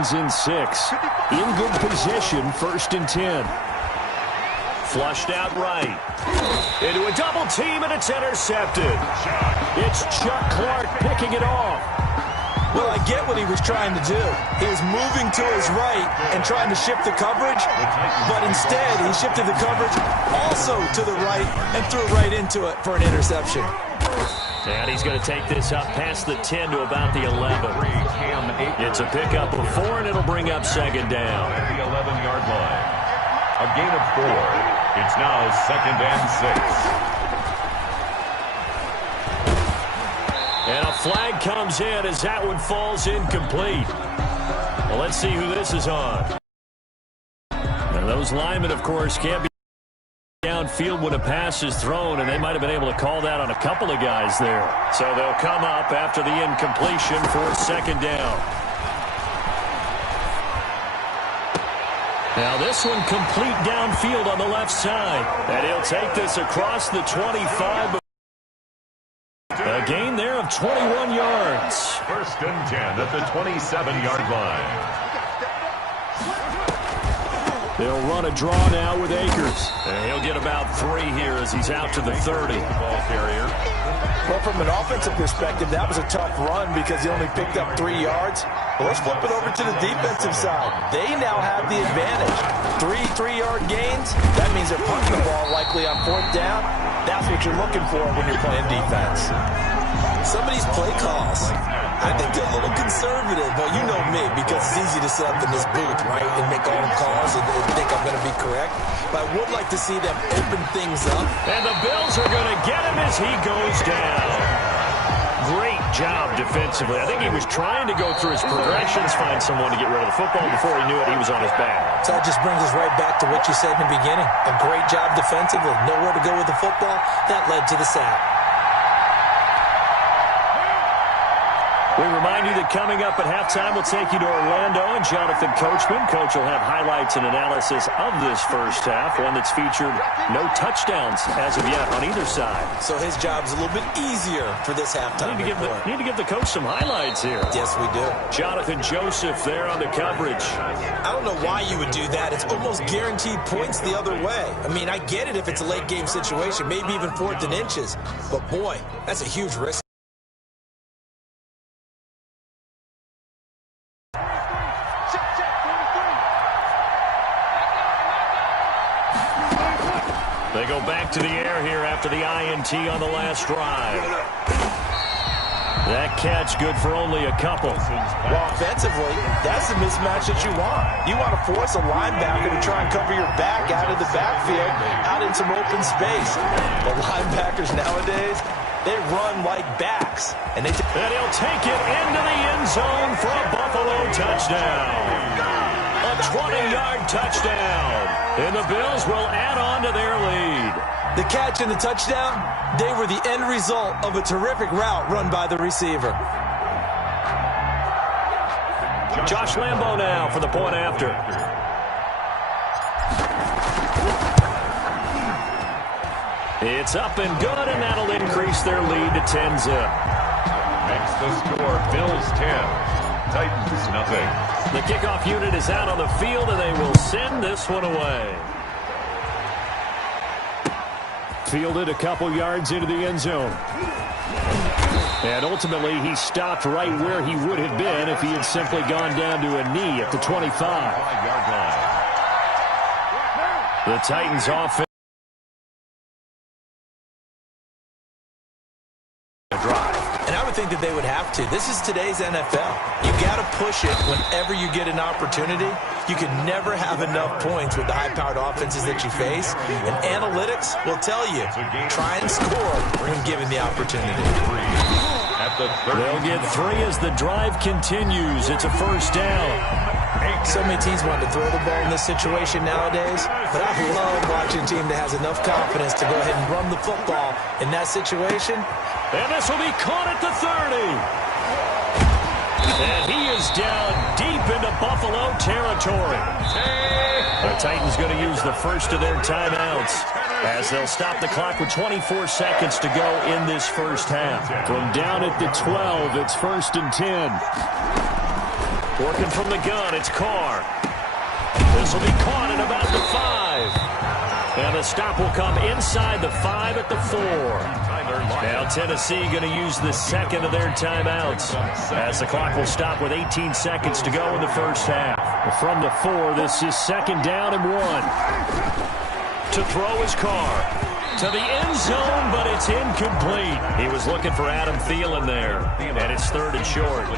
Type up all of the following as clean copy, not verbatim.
Titans in 6. In good position, 1st and 10. Flushed out right. Into a double team, and it's intercepted. It's Chuck Clark picking it off. Well, I get what he was trying to do. He was moving to his right and trying to shift the coverage, but instead he shifted the coverage also to the right and threw right into it for an interception. And he's going to take this up past the 10 to about the 11. It's a pickup of 4, and it'll bring up 2nd down. At the 11-yard line. A gain of 4. It's now 2nd and 6. And a flag comes in as that one falls incomplete. Well, let's see who this is on. Now, those linemen, of course, can't be downfield when a pass is thrown, and they might have been able to call that on a couple of guys there. So they'll come up after the incompletion for 2nd down. Now this one complete downfield on the left side. And he'll take this across the 25. A gain there of 21 yards. 1st and 10 at the 27-yard line. They'll run a draw now with Akers. And he'll get about 3 here as he's out to the 30. Ball carrier. Well, from an offensive perspective, that was a tough run because he only picked up 3 yards. Well, let's flip it over to the defensive side. They now have the advantage. 3-3-yard gains. That means they're punting the ball likely on 4th down. That's what you're looking for when you're playing defense. Some of these play calls, I think they're a little conservative, but you know me, because it's easy to sit up in this booth, right, and make all the calls and think I'm going to be correct. But I would like to see them open things up. And the Bills are going to get him as he goes down. Great job defensively. I think he was trying to go through his progressions, find someone to get rid of the football. Before he knew it, he was on his back. So that just brings us right back to what you said in the beginning. A great job defensively. Nowhere to go with the football. That led to the sack. We remind you that coming up at halftime, we'll take you to Orlando and Jonathan Coachman. Coach will have highlights and analysis of this first half, one that's featured no touchdowns as of yet on either side. So his job's a little bit easier for this halftime. Need to give the coach some highlights here. Yes, we do. Jonathan Joseph there on the coverage. I don't know why you would do that. It's almost guaranteed points the other way. I mean, I get it if it's a late game situation, maybe even 4th and inches. But boy, that's a huge risk. They go back to the air here after the INT on the last drive. That catch good for only a couple. Well, offensively, that's the mismatch that you want. You want to force a linebacker to try and cover your back out of the backfield, out in some open space. The linebackers nowadays, they run like backs. And he'll take it into the end zone for a Buffalo touchdown. A 20-yard touchdown. And the Bills will add on to their lead. The catch and the touchdown, they were the end result of a terrific route run by the receiver. Josh Lambo now for the point after. It's up and good, and that'll increase their lead to 10-zip. Makes the score Bills 10. Titans nothing. The kickoff unit is out on the field, and they will send this one away. Fielded a couple yards into the end zone. And ultimately, he stopped right where he would have been if he had simply gone down to a knee at the 25. 5-yard line. The Titans offense. I think that they would have to. This is today's NFL. You got to push it whenever you get an opportunity. You can never have enough points with the high-powered offenses that you face. And analytics will tell you, try and score when given the opportunity. They'll get 3 as the drive continues. It's a first down. So many teams want to throw the ball in this situation nowadays, but I love watching a team that has enough confidence to go ahead and run the football in that situation. And this will be caught at the 30. And he is down deep into Buffalo territory. The Titans going to use the first of their timeouts as they'll stop the clock with 24 seconds to go in this first half. From down at the 12, it's 1st and 10. Working from the gun, it's Carr. This will be caught at about the 5. And the stop will come inside the 5 at the 4. Now Tennessee going to use the second of their timeouts as the clock will stop with 18 seconds to go in the first half. From the 4, this is second down and 1. To throw his Carr. To the end zone, but it's incomplete. He was looking for Adam Thielen there, and it's third and short.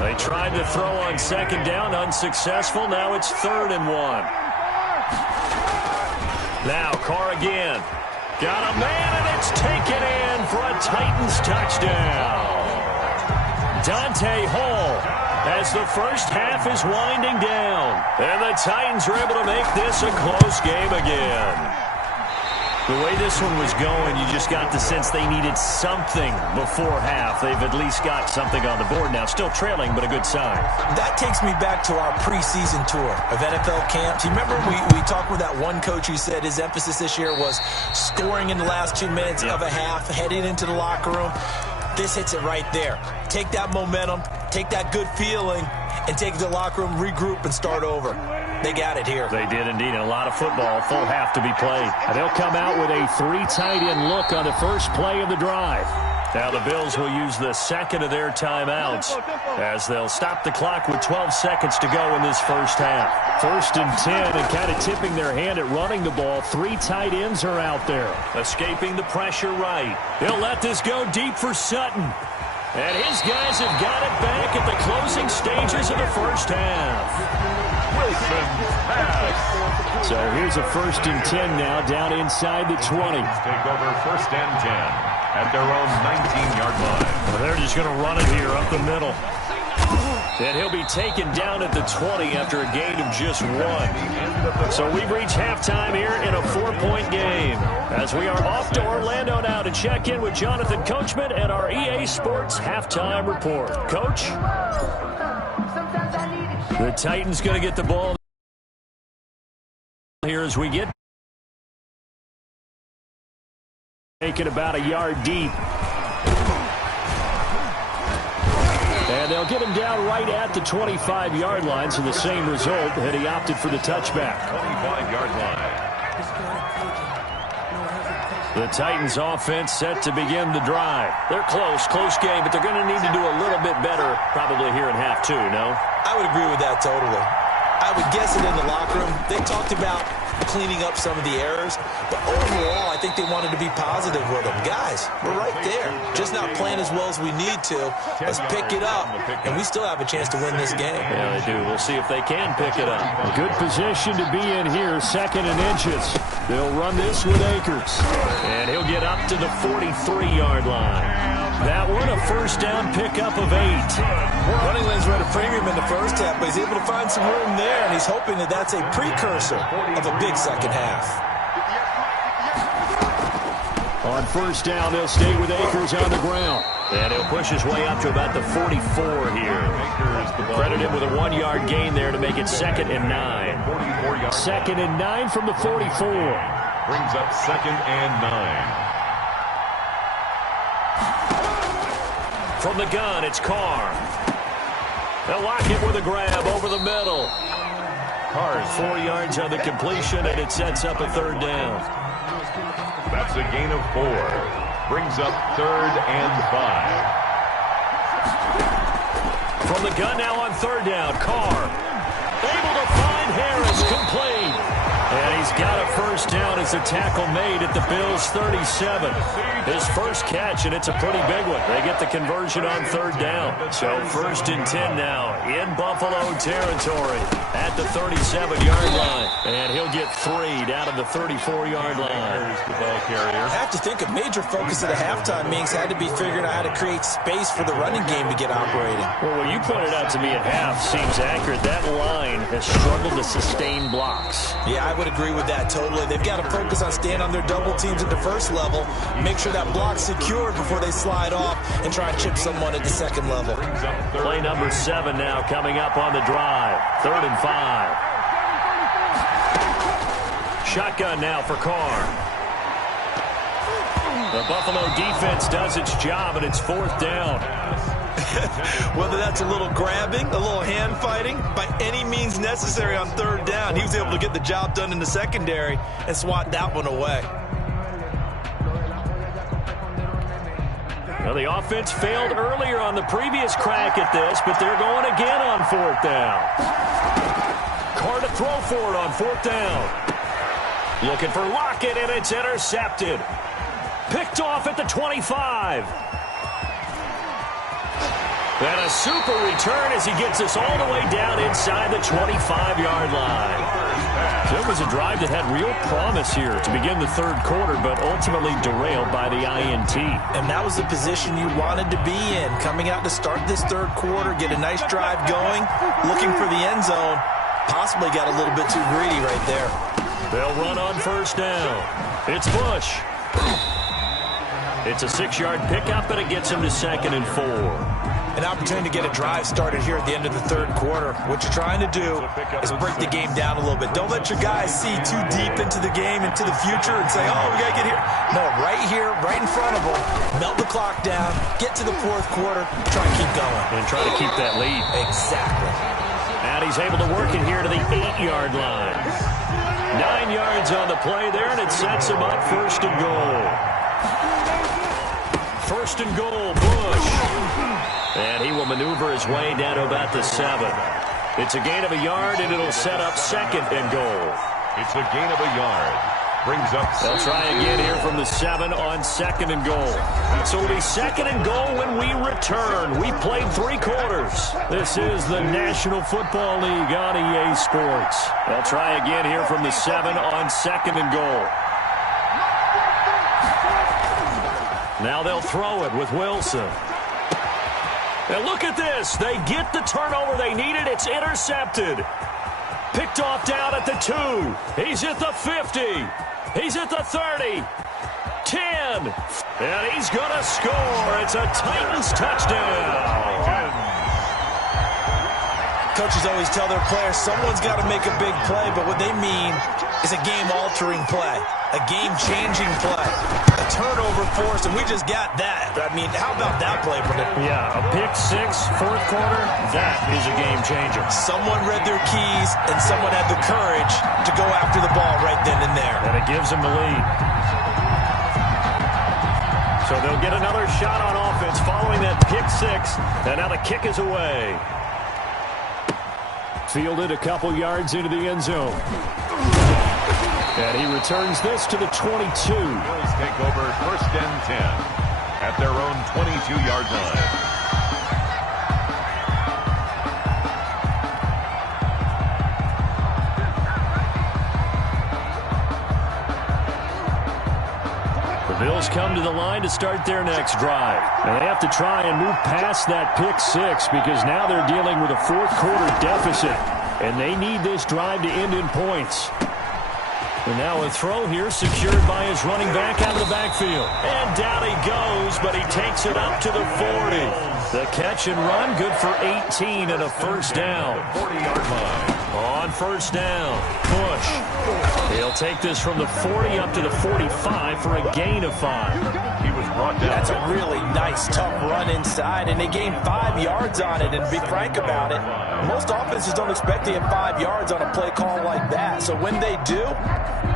They tried to throw on second down, unsuccessful. Now it's third and 1. Now Carr again. Got a man, and it's taken in for a Titans touchdown. Dante Hall as the first half is winding down. And the Titans are able to make this a close game again. The way this one was going, you just got the sense they needed something before half. They've at least got something on the board now. Still trailing, but a good sign. That takes me back to our preseason tour of NFL camps. You remember we talked with that one coach who said his emphasis this year was scoring in the last 2 minutes of a half, heading into the locker room. This hits it right there. Take that momentum, take that good feeling, and take it to the locker room, regroup, and start over. They got it here. They did indeed, and a lot of football, full half to be played. And they'll come out with a 3 tight end look on the first play of the drive. Now the Bills will use the second of their timeouts as they'll stop the clock with 12 seconds to go in this first half. First and 10, and kind of tipping their hand at running the ball. 3 tight ends are out there. Escaping the pressure right. They'll let this go deep for Sutton. And his guys have got it back at the closing stages of the first half. So here's a first and 10 now down inside the 20. Take over first and 10 at their own 19-yard line. Well, they're just going to run it here up the middle. And he'll be taken down at the 20 after a gain of just 1. So we've reached halftime here in a 4-point game. As we are off to Orlando now to check in with Jonathan Coachman and our EA Sports Halftime Report. Coach? The Titans going to get the ball here as we get taken about a yard deep. And they'll get him down right at the 25-yard line, so the same result had he opted for the touchback. 25-yard line. The Titans offense set to begin the drive. They're close game, but they're going to need to do a little bit better probably here in half 2, no? I would agree with that totally. I would guess it in the locker room. They talked about cleaning up some of the errors, but overall, I think they wanted to be positive with them. Guys, we're right there. Just not playing as well as we need to. Let's pick it up, and we still have a chance to win this game. Yeah, they do. We'll see if they can pick it up. A good position to be in here, second and inches. They'll run this with Akers, and he'll get up to the 43-yard line. That one, a first down pickup of 8. Running lanes were at a premium in the first half, but he's able to find some room there, and he's hoping that that's a precursor of a big second half. On first down, they'll stay with Akers on the ground. And he'll push his way up to about the 44 here. Credit him with a 1-yard gain there to make it second and 9. Second and 9 from the 44. Brings up second and 9. From the gun, it's Carr. They'll lock it with a grab over the middle. Carr 4 yards on the completion, and it sets up a third down. That's a gain of 4. Brings up third and 5. From the gun now on third down, Carr. Able to find Harris, complete. And he's got a first down as the tackle made at the Bills' 37. His first catch, and it's a pretty big one. They get the conversion on third down. So first and 10 now in Buffalo territory at the 37-yard line. And he'll get 3 down to the 34-yard line. There's the ball carrier. I have to think a major focus of the halftime meetings had to be figuring out how to create space for the running game to get operating. Well, what you pointed out to me at half seems accurate. That line has struggled to sustain blocks. Yeah, I would agree with that totally. They've got to focus on staying on their double teams at the first level, make sure that block's secured before they slide off and try and chip someone at the second level. Play number 7 now coming up on the drive. 3rd and 5. Shotgun now for Carr. The Buffalo defense does its job, and it's 4th down. Whether that's a little grabbing, a little hand fighting, by any means necessary on third down, he was able to get the job done in the secondary and swat that one away. Well, the offense failed earlier on the previous crack at this, but they're going again on fourth down. Carr to throw for it on fourth down. Looking for Lockett, and it's intercepted. Picked off at the 25. And a super return as he gets us all the way down inside the 25-yard line. So it was a drive that had real promise here to begin the third quarter, but ultimately derailed by the INT. And that was the position you wanted to be in, coming out to start this third quarter, get a nice drive going, looking for the end zone. Possibly got a little bit too greedy right there. They'll run on first down. It's Bush. It's a 6-yard pickup, and it gets him to 2nd and 4. An opportunity to get a drive started here at the end of the third quarter. What you're trying to do is break the game down a little bit. Don't let your guys see too deep into the game, into the future, and say, oh, we got to get here. No, right here, right in front of them, melt the clock down, get to the fourth quarter, try and keep going. And try to keep that lead. Exactly. And he's able to work it here to the 8-yard line. 9 yards on the play there, and it sets him up 1st and goal. 1st and goal, Bush. And he will maneuver his way down to about the 7. It's a gain of a yard, and it'll set up 2nd and goal. It's a gain of a yard. Brings up. They'll try again here from the 7 on 2nd and goal. So it'll be 2nd and goal when we return. We played 3 quarters. This is the National Football League on EA Sports. They'll try again here from the 7 on 2nd and goal. Now they'll throw it with Wilson. And look at this. They get the turnover they needed. It's intercepted. Picked off down at the 2. He's at the 50. He's at the 30. 10. And he's going to score. It's a Titans touchdown. Coaches always tell their players someone's got to make a big play, but what they mean is a game-altering play, a game-changing play, a turnover force, and we just got that. I mean, how about that play, Brendan? Yeah, a pick 6, fourth quarter, that is a game-changer. Someone read their keys, and someone had the courage to go after the ball right then and there. And it gives them the lead. So they'll get another shot on offense following that pick 6, and now the kick is away. Fielded a couple yards into the end zone. And he returns this to the 22. Bills take over 1st and 10 at their own 22-yard line. The Bills come to the line to start their next drive. And they have to try and move past that pick 6 because now they're dealing with a fourth quarter deficit. And they need this drive to end in points. And now a throw here secured by his running back out of the backfield. And down he goes, but he takes it up to the 40. The catch and run good for 18 and a first down. 40-yard line. On first down, Bush. He'll take this from the 40 up to the 45 for a gain of 5. He was brought down. That's a really nice, tough run inside, and they gained 5 yards on it. And to be frank about it, most offenses don't expect to get 5 yards on a play call like that. So when they do,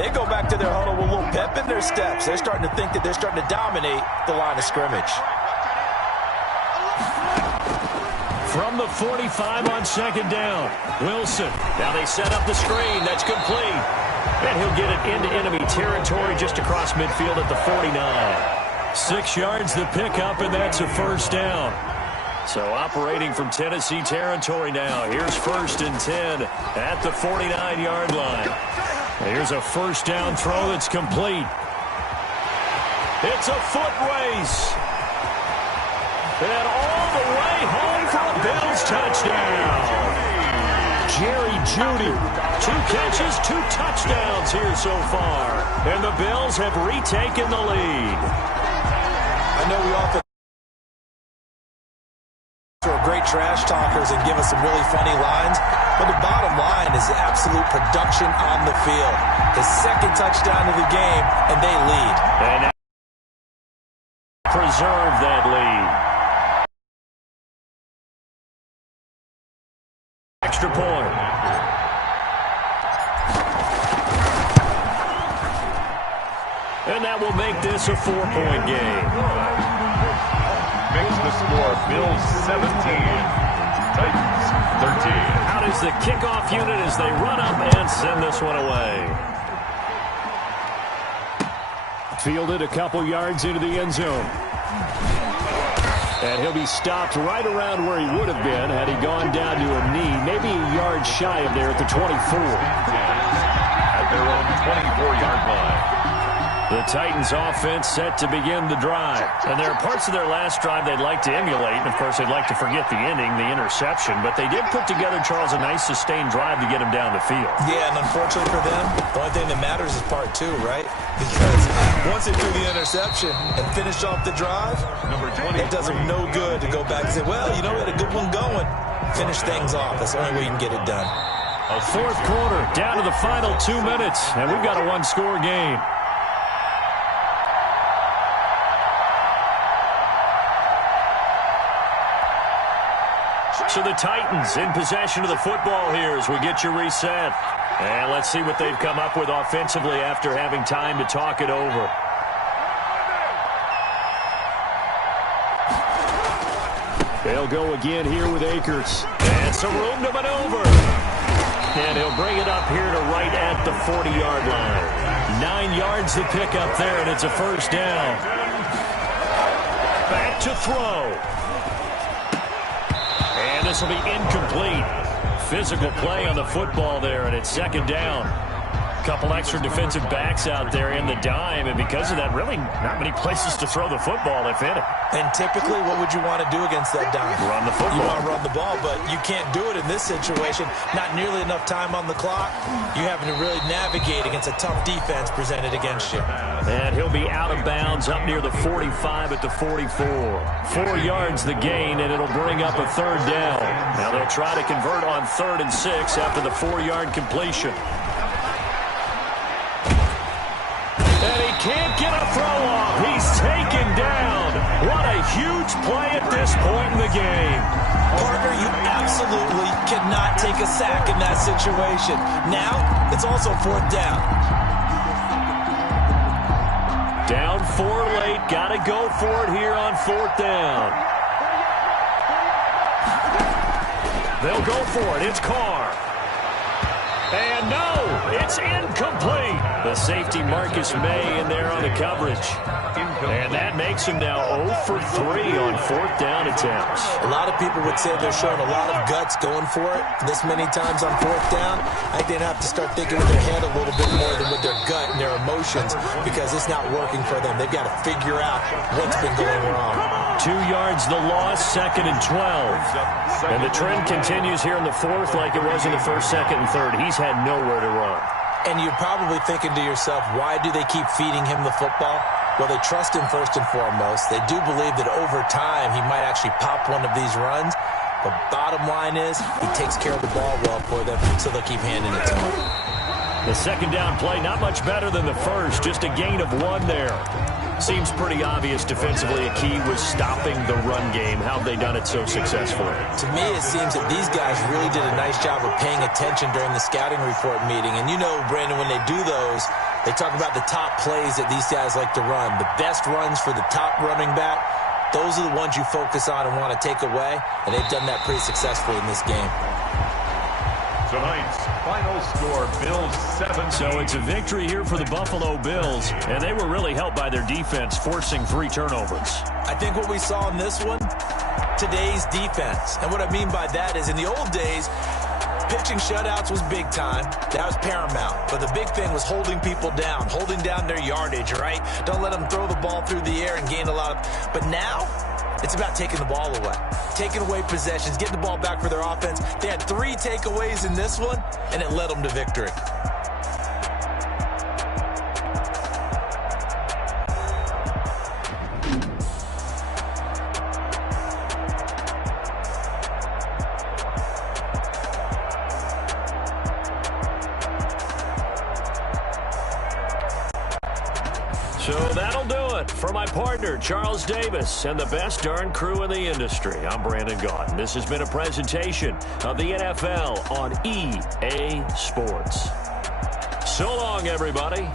they go back to their huddle with a little pep in their steps. They're starting to think that they're starting to dominate the line of scrimmage. From the 45 on 2nd down, Wilson. Now they set up the screen. That's complete. And he'll get it into enemy territory just across midfield at the 49. 6 yards the pickup, and that's a first down. So operating from Tennessee territory now. Here's 1st and 10 at the 49-yard line. Here's a first down throw that's complete. It's a foot race. And all the way home for a Bills touchdown. Jerry Jeudy, 2 catches, 2 touchdowns here so far. And the Bills have retaken the lead. I know we often are great trash talkers and give us some really funny lines, but the bottom line is absolute production on the field. His 2nd touchdown of the game, and they lead. And preserve that lead. extra point. And that will make this a 4-point game. Makes the score Bills 17, Titans 13. Out is the kickoff unit as they run up and send this one away. Fielded a couple yards into the end zone. And he'll be stopped right around where he would have been had he gone down to a knee, maybe a yard shy of there at the 24. At their own 24-yard line. The Titans offense set to begin the drive. And there are parts of their last drive they'd like to emulate. And, of course, they'd like to forget the ending, the interception. But they did put together, Charles, a nice sustained drive to get them down the field. Yeah, and unfortunately for them, the only thing that matters is part two, right? Because once they threw the interception and finished off the drive, it does them no good to go back and say, well, you know, we had a good one going. Finish things off. That's the only way you can get it done. A fourth quarter, down to the final 2 minutes. And we've got a one-score game. So the Titans in possession of the football here as we get you reset. And let's see what they've come up with offensively after having time to talk it over. They'll go again here with Akers. And some room to maneuver. And he'll bring it up here to right at the 40-yard line. 9 yards to pick up there, and it's a first down. Back to throw. And this will be incomplete. Physical play on the football there, and it's second down. Couple extra defensive backs out there in the dime, and because of that, really not many places to throw the football, if any. And typically, what would you want to do against that dime? Run the football. You want to run the ball, but you can't do it in this situation. Not nearly enough time on the clock. You're having to really navigate against a tough defense presented against you. And he'll be out of bounds up near the 45 at the 44. 4 yards the gain, and it'll bring up a third down. Now they'll try to convert on 3rd and 6 after the 4-yard completion. And he can't get a throw off. He's taken down. What a huge play at this point in the game. Parker, you absolutely cannot take a sack in that situation. Now, it's also 4th down. Down 4 late. Got to go for it here on 4th down. They'll go for it. It's Carr. And no, it's incomplete. The safety Marcus May in there on the coverage. And that makes him now 0 for 3 on 4th down attempts. A lot of people would say they're showing a lot of guts going for it this many times on 4th down. I think they'd have to start thinking with their head a little bit more than with their gut and their emotions because it's not working for them. They've got to figure out what's been going wrong. 2 yards the loss, 2nd and 12. And the trend continues here in the 4th like it was in the 1st, 2nd, and 3rd. He's had nowhere to run. And you're probably thinking to yourself, why do they keep feeding him the football? Well, they trust him first and foremost. They do believe that over time he might actually pop one of these runs. But bottom line is he takes care of the ball well for them, so they'll keep handing it to him. The second down play, not much better than the first, just a gain of 1 there. Seems pretty obvious defensively a key was stopping the run game. How have they done it so successfully? To me, it seems that these guys really did a nice job of paying attention during the scouting report meeting. And you know, Brandon, when they do those, they talk about the top plays that these guys like to run. The best runs for the top running back, those are the ones you focus on and want to take away. And they've done that pretty successfully in this game. Tonight's final score, Bills 7. So it's a victory here for the Buffalo Bills, and they were really helped by their defense, forcing 3 turnovers. I think what we saw in this one, today's defense. And what I mean by that is in the old days, pitching shutouts was big time. That was paramount. But the big thing was holding people down, holding down their yardage, right? Don't let them throw the ball through the air and gain a lot of... But now, it's about taking the ball away. Taking away possessions, getting the ball back for their offense. They had 3 takeaways in this one, and it led them to victory. So that'll do it for my partner, Charles Davis, and the best darn crew in the industry. I'm Brandon Gaudin. This has been a presentation of the NFL on EA Sports. So long, everybody.